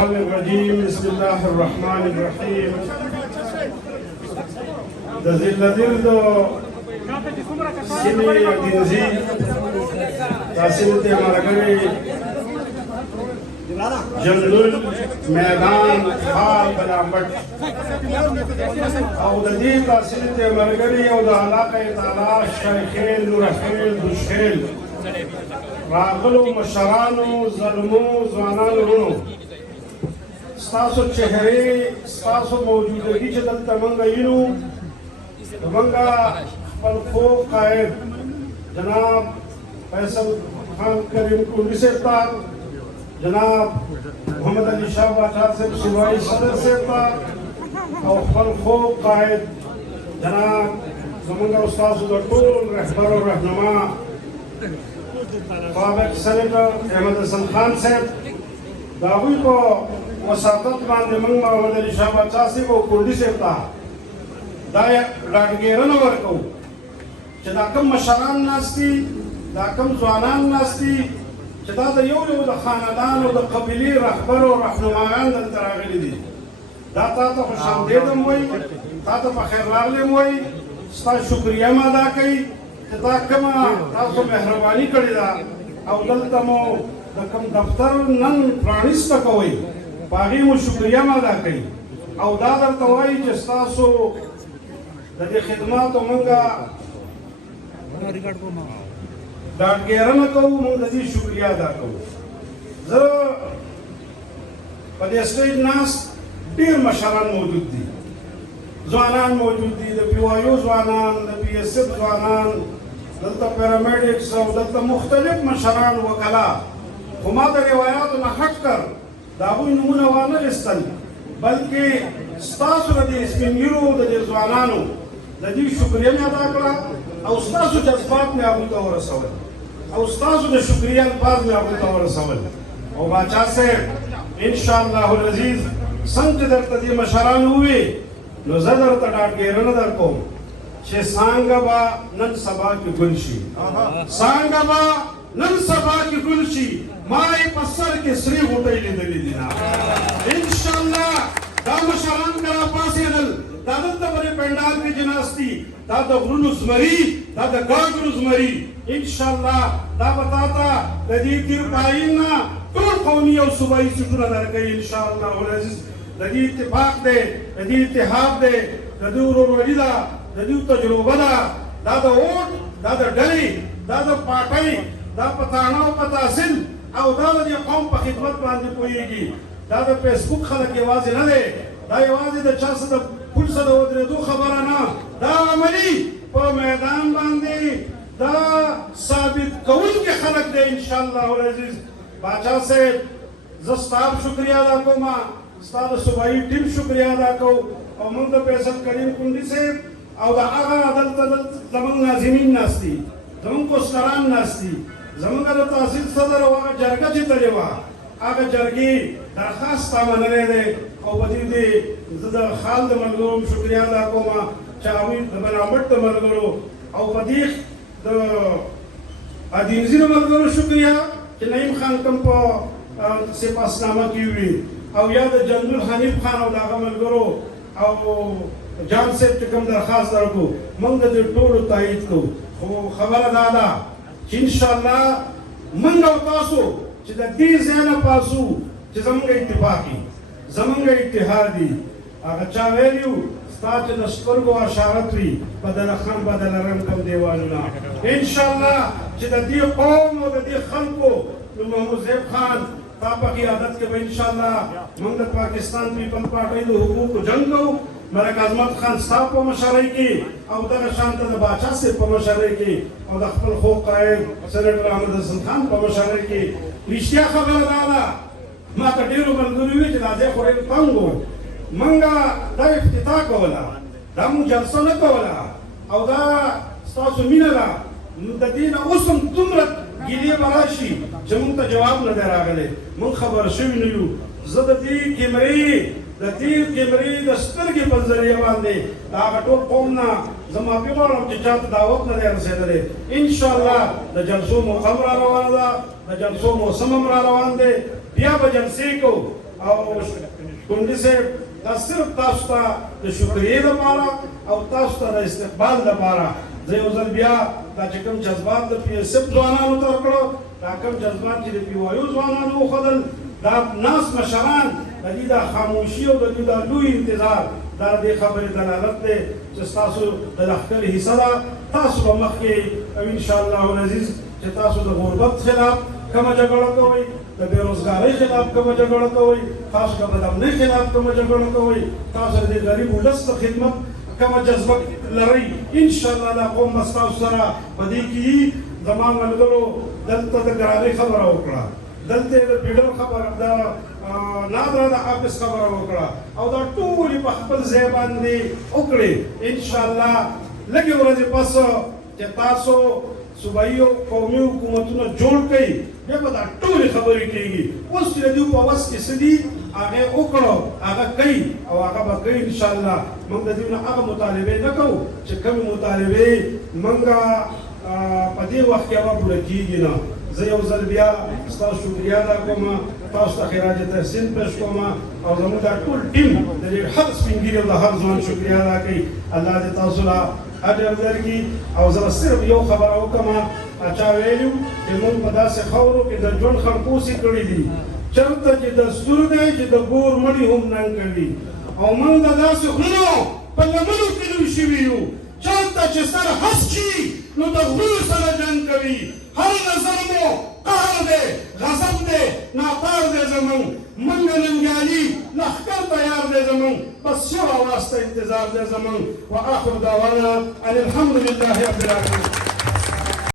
الرجيم بسم الله الرحمن الرحيم دزیلدیر دو سیمی دینزی تاسیل تے مرگوی جنگل میدان حال بلامبٹ او ددی تاسیل تے مرگوی او دا علاقہ تعالی شیخین نورخیل دوشخیل راغلو مشرانو ظلمو زوانانو رونو ستاسو چهره ستاسو موجودگی چې دلته منګه یینو منګه خپل خوب قائد جناب فیصل خان کریم کونډی صاحب ته جناب محمد علی شاه باچا صاحب صوبائی صدر صاحب ته او خپل خوب قائد جناب زمونږ استادو د ټول رهبر او رهنما سابق سینیټر احمد حسن خان صاحب د هغوی په وساطت باندې موږ محمد علي شاه باچا صاحب او کونډي صاحب ته دا ډاډګیرنه ورکوو چې دا کوم مشران ناست دي دا کوم ځوانان ناست دي چې دا د یو یو د خاندان او د قبیلې رهبر او رهنمایان دلته راغلي دي دا تا ته خوش آمدید هم وایي تا ته په خیر راغلی هم وایي ستا شکریه م ادا کوي چې دا کومه تاسو مهرباني کړې ده او دلته مو د کوم دفتر نن پرانیسته کوئ په هغې مو شکریه م ادا کوي او دا درته وایي چې ستاسو د دې خدماتو موږ ډاډګیرنه کوو موږ د دې شکریه ادا کوو زه په دې سټیج ناست ډېر مشران موجود دي ځوانان موجود دي د پی وایو ځوانان د پی ایس اف ځوانان دلته پیرامیډکس او دلته مختلف مشران وکلا خو ما د روایاتو نه هټ کر د هغوی نومونه وانه غوښتل بلکې ستاسو د دې سپین ږیرو د دې ځوانانو د دې شکریه مې ادا کړه او ستاسو جذبات مې هغوی ته ورسول او ستاسو د شکریه الفاظ مې هغوی ته ورسول او باچا صاحب انشاءالله العزیز څنګه چې درته دې مشران وویل نو زه درته ډاډګیرنه درکوم چې څانګه به نن سبا کې ګل شي څانګه به نن سبا کې ګل شي ما یې په سر کې سرې غوټۍ لیدلې دي انشاءالله دا مشران که راپاڅېدل دا دلته پرې پنډال کې چې ناست دي دا د غرونو زمري دا د ګاګرو زمري انشاءالله دا به تا ته د دې تیر پایین نه ټول قومي او صوبایي سیټونه درکوي انشاءالله العزیز د دې اتفاق دی د دې اتحاد دی د دې ورورولي ده د دې تجربه ده دا د اوټ دا د ډلې دا د پاټۍ دا په تاڼه او په تحصیل او دا د دې قوم په خدمت باندې پوهېږي دا د فیسبوک خلک یوازې نه دی دا یوازې د چا څه د پل څه د ودرېدو خبره نه دا عملي په میدان باندې دا ثابت کوونکي خلک دی انشاءالله العزیز باچا صاحب زه ستا شکریه ادا کوم ستا د صوبایي ټیم شکریه ادا کوو او موږ د فیصل کریم کونډي صاحب او د هغه دلته زموږ ناظمین ناست دي زموږ کوسټران ناست دي زموږ د تحصیل صدر او هغه جرګه چې تللې وه هغه جرګې درخواست تا منلی دی او په دې کې زه د خال د ملګرو هم شکریه ادا کوم چې هغوی د بنامټ د ملګرو او په دې د ادینزي د ملګرو شکریه چې نعیم خان کوم په سپاسنامه کې وي او یا د جنرال حنیف خان او د هغه ملګرو او جان صاحب چې کوم درخواست درکړو موږ د دې ټولو تایید کوو خو خبره دا ده چې انشاءالله موږ او تاسو چې د دې ځای نه پاسو چې زموږ اتفاقي زموږ اتحادي هغه چا ویلي ستا چې د سترګو اشارت وي بدله خان بدله رنګ کم دیوالونه انشاءالله چې د دې قوم او د دې خلکو نو محمود زیب خان تا په قیادت کې به انشاءالله موږ د پاکستان پیپل پارټۍ د حقوقو جنګ کوو ملک اعظمت خان ستا په مشرۍ کې او دغه شان ته د باچا صاحب په مشرۍ کې او د خپل خوب قائد سینیټر احمد حسن خان په مشرۍ کې رښتیا خبره دا ده ما ته ډېرو ملګرو وویل چې دا ځای خو ډېر تنګ و موږ دا افتتاح کوله دا موږ جلسه نه کوله او دا ستاسو مینه ده د دې نه اوس هم دومره ګیلې به راشي چې موږ ته جواب نه دی راغلی موږ خبر شوي نه یو زه د دې کیمرې د دې کیمرې د سترګې په ذریعه باندې د هغه ټول قوم نه زه معافي غواړم چې چا ته دعوت نه دی رسېدلی انشاءالله د جلسو موقع هم را روانه ده د جلسو موسم هم را روان دی بیا به جلسې کوو او کونډي صاحب دا صرف تاسو ته د شکریې لپاره او تاسو ته د استقبال لپاره زه یو ځل بیا دا چې کوم جذبات د پی ایس اف ځوانانو ته ورکړو دا کوم جذبات چې د پی وای یو ځوانانو وښودل دا ناس مشران د دې د خاموشي او د دې د لوی انتظار دا د خبرې دلالت دی چې ستاسو د لښکر حصه ده تاسو به مخکې او انشاءالله العزیز چې تاسو د غربت خلاف کومه جګړه کوئ د بېروزګارۍ خلاف کومه جګړه کوئ تاسو د بدامنۍ خلاف کومه جګړه کوئ تاسو د غریب ولس د خدمت کومه جذبه لرئ انشاءالله دا قوم به ستاسو سره په دې کې زما ملګرو دلته د ګرانۍ خبره وکړه دلته د بیډر خبره د نادره د حافظ خبره وکړه او دا ټولې په خپل ځای باندې وکړې انشاءالله لږې ورځې پس چې تاسو صوبایي او قومي حکومتونه جوړ کړئ بیا به دا ټولې خبرې کېږي اوس چې د دوی په وس کې څه دي هغه وکړو هغه کوي او هغه به کوي انشاءالله موږ د دوی نه هغه مطالبې نه کوو چې کومې مطالبې موږ په دې وخت کې هغه پوره کېږي نه زه یو ځل بیا ستاسو شکریه ادا کوم تاسو ته خراج تحسین پیش کوم او زموږ دا ټول ټیم د دې هر سپین ږیري او د هر ځوان شکریه ادا کوي الله دې تاسو له اجر درکړي او زه صرف یو خبره وکړم چا ویلي چې موږ په داسې خاورو کې د ژوند خړپوسې کړي دي چېرته چې دستور دی چې د ګور مړي هم ننګ کوي او موږ د داسې غرونو په لمنو کې لوی شوي یو چېرته چې سر هس شي نو د غرونو سره جنګ کوي هر نظر مو قهر دی غضب دی ناپار دی زموږ موږ ننګیالي لښکر تیار دی زموږ بس یو اواز ته انتظار دی زموږ واخر دعوانا ان الحمد لله رب العالمین